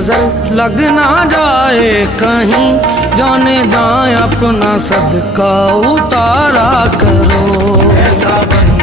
नजर लग ना जाए कहीं, जाने जाए अपना सदका उतारा करो। ऐसा बन